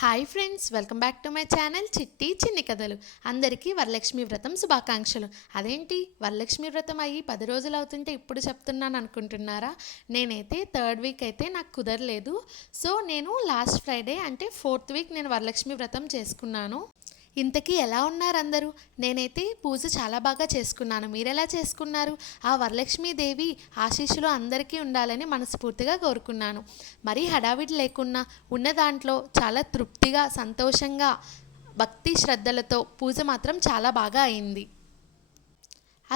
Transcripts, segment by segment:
Hi friends, welcome back to my channel చిట్టి చిన్ని కథలు. అందరికీ వరలక్ష్మి వ్రతం శుభాకాంక్షలు. అదేంటి వరలక్ష్మి వ్రతం అయ్యి 10 రోజులు అవుతుంటే ఇప్పుడు చెప్తున్నాను అనుకుంటున్నారా? నేనైతే 3rd వీక్ అయితే నాకు కుదరలేదు. సో నేను లాస్ట్ ఫ్రైడే అంటే 4th వీక్ నేను వరలక్ష్మి వ్రతం చేసుకున్నాను. ఇంతకీ ఎలా ఉన్నారు అందరూ? నేనైతే పూజ చాలా బాగా చేసుకున్నాను. మీరెలా చేసుకున్నారు? ఆ వరలక్ష్మీదేవి ఆశీస్సులు అందరికీ ఉండాలని మనస్ఫూర్తిగా కోరుకున్నాను. మరీ హడావిడి లేకున్నా ఉన్న దాంట్లో చాలా తృప్తిగా, సంతోషంగా, భక్తి శ్రద్ధలతో పూజ మాత్రం చాలా బాగా అయింది.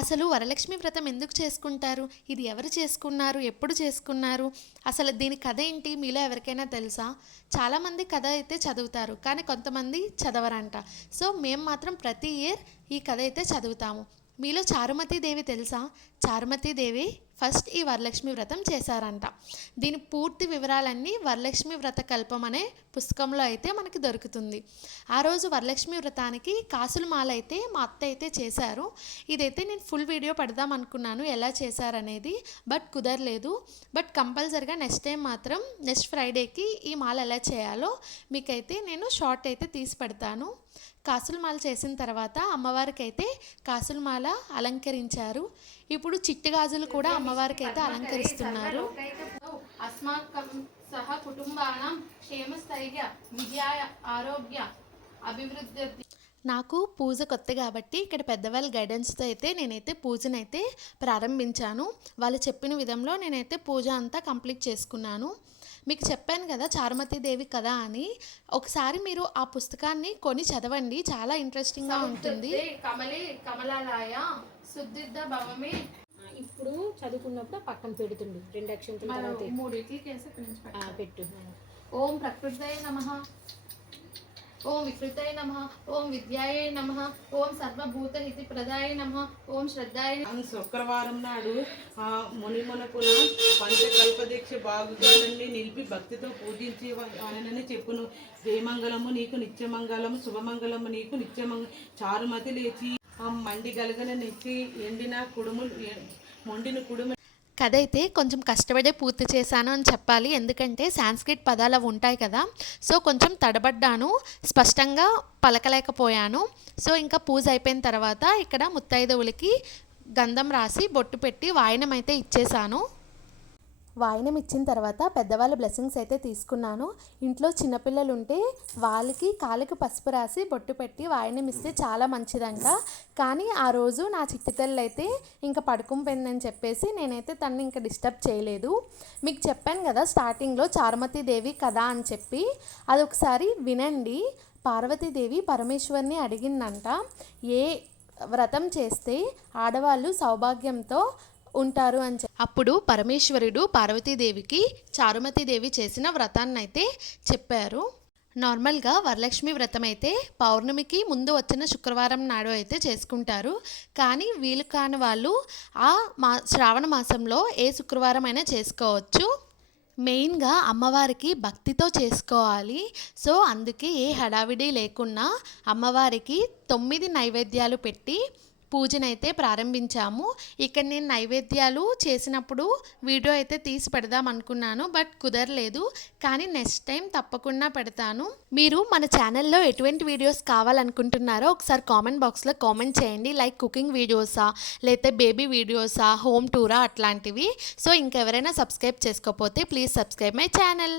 అసలు వరలక్ష్మి వ్రతం ఎందుకు చేసుకుంటారు? ఇది ఎవరు చేసుకున్నారు? ఎప్పుడు చేసుకున్నారు? అసలు దీని కథ ఏంటి? మీలో ఎవరికైనా తెలుసా? చాలామంది కథ అయితే చదువుతారు, కానీ కొంతమంది చదవరంట. సో మేము మాత్రం ప్రతి ఇయర్ ఈ కథ అయితే చదువుతాము. మీలో చారుమతి దేవి తెలుసా? చారుమతి దేవి ఫస్ట్ ఈ వరలక్ష్మి వ్రతం చేశారంట. దీని పూర్తి వివరాలన్నీ వరలక్ష్మి వ్రత కల్పం అనే పుస్తకంలో అయితే మనకి దొరుకుతుంది. ఆ రోజు వరలక్ష్మి వ్రతానికి కాసుల మాల అయితే మా అత్త అయితే చేశారు. ఇదైతే నేను ఫుల్ వీడియో పెడదాం అనుకున్నాను ఎలా చేశారనేది, బట్ కుదరలేదు. బట్ కంపల్సరిగా నెక్స్ట్ టైం మాత్రం నెక్స్ట్ ఫ్రైడేకి ఈ మాల ఎలా చేయాలో మీకైతే నేను షార్ట్ అయితే తీసి పెడతాను. కాసుల మాల చేసిన తర్వాత అమ్మవారికి అయితే కాసుల మాల అలంకరించారు. ఇప్పుడు చిట్టి గాజులు కూడా అమ్మవారికి అయితే అలంకరిస్తున్నారు. అస్మాకం సహ కుటుంబానం క్షేమస్థైర్య విజయాయ ఆరోగ్య అభివృద్ధి. నాకు పూజ కొత్త కాబట్టి ఇక్కడ పెద్దవాళ్ళ గైడెన్స్తో అయితే నేనైతే పూజనైతే ప్రారంభించాను. వాళ్ళు చెప్పిన విధంలో నేనైతే పూజ అంతా కంప్లీట్ చేసుకున్నాను. మీకు చెప్పాను కదా చారుమతి దేవి కథ అని. ఒకసారి మీరు ఆ పుస్తకాన్ని కొని చదవండి, చాలా ఇంట్రెస్టింగ్గా ఉంటుంది. కమలాలయ శుద్ధిద్ద భవమే. ఇప్పుడు చదువుకున్నప్పుడు పక్కన పెడుతుంది 2 అక్షంతల తర్వాత 3 పెట్టు. ఓం ప్రకృతయ నమః, ఓం వికృతయ నమః, ఓం విద్యాయ నమః, ఓం సర్వభూతహితి ప్రదాయ నమః, ఓం శ్రద్ధాయ. శుక్రవారం నాడు మునిమునకుల పంచకల్పదీక్ష బాగుగాలన్నీ నిలిపి భక్తితో పూజించి ఆయనని చెప్పును. శ్రీమంగళము నీకు నిత్యమంగళము, శుభమంగళము నీకు నిత్యమంగళం. చారుమతి లేచి మండి గలగన నెచ్చి ఎండిన కుడుములు మొండిన కుడుము. కథ అయితే కొంచెం కష్టపడే పూర్తి చేశాను అని చెప్పాలి, ఎందుకంటే సాంస్క్రిట్ పదాలు అవి ఉంటాయి కదా. సో కొంచెం తడబడ్డాను, స్పష్టంగా పలకలేకపోయాను. సో ఇంకా పూజ అయిపోయిన తర్వాత ఇక్కడ ముత్తైదువులకి గంధం రాసి బొట్టు పెట్టి వాయనం అయితే ఇచ్చేసాను. వాయనం ఇచ్చిన తర్వాత పెద్దవాళ్ళ బ్లెస్సింగ్స్ అయితే తీసుకున్నాను. ఇంట్లో చిన్నపిల్లలు ఉంటే వాళ్ళకి కాళ్ళకి పసుపు రాసి బొట్టు పెట్టి వాయనం ఇస్తే చాలా మంచిదంట. కానీ ఆ రోజు నా చిట్టి తల్లి అయితే ఇంకా పడుకుంపోయిందని చెప్పేసి నేనైతే తనని ఇంకా డిస్టర్బ్ చేయలేదు. మీకు చెప్పాను కదా స్టార్టింగ్లో చారుమతి దేవి కథ అని చెప్పి, అదొకసారి వినండి. పార్వతీదేవి పరమేశ్వరిని అడిగిందంట, ఏ వ్రతం చేస్తే ఆడవాళ్ళు సౌభాగ్యంతో ఉంటారు అని అప్పుడు పరమేశ్వరుడు పార్వతీదేవికి చారుమతీదేవి చేసిన వ్రతాన్ని అయితే చెప్పారు. నార్మల్గా వరలక్ష్మి వ్రతం అయితే పౌర్ణమికి ముందు వచ్చిన శుక్రవారం నాడు అయితే చేసుకుంటారు. కానీ వీలు కాని వాళ్ళు శ్రావణ మాసంలో ఏ శుక్రవారం అయినా చేసుకోవచ్చు. మెయిన్గా అమ్మవారికి భక్తితో చేసుకోవాలి. సో అందుకే ఏ హడావిడి లేకున్నా అమ్మవారికి 9 నైవేద్యాలు పెట్టి పూజనైతే ప్రారంభించాము. ఇక్కడ నేను నైవేద్యాలు చేసినప్పుడు వీడియో అయితే తీసి పెడదాం అనుకున్నాను, బట్ కుదరలేదు. కానీ నెక్స్ట్ టైం తప్పకుండా పెడతాను. మీరు మన ఛానల్లో ఎటువంటి వీడియోస్ కావాలనుకుంటున్నారో ఒకసారి కామెంట్ బాక్స్లో కామెంట్ చేయండి. లైక్ కుకింగ్ వీడియోసా, లేకపోతే బేబీ వీడియోసా, హోమ్ టూరా, అట్లాంటివి. సో ఇంకెవరైనా సబ్స్క్రైబ్ చేసుకోకపోతే ప్లీజ్ సబ్స్క్రైబ్ మై ఛానల్.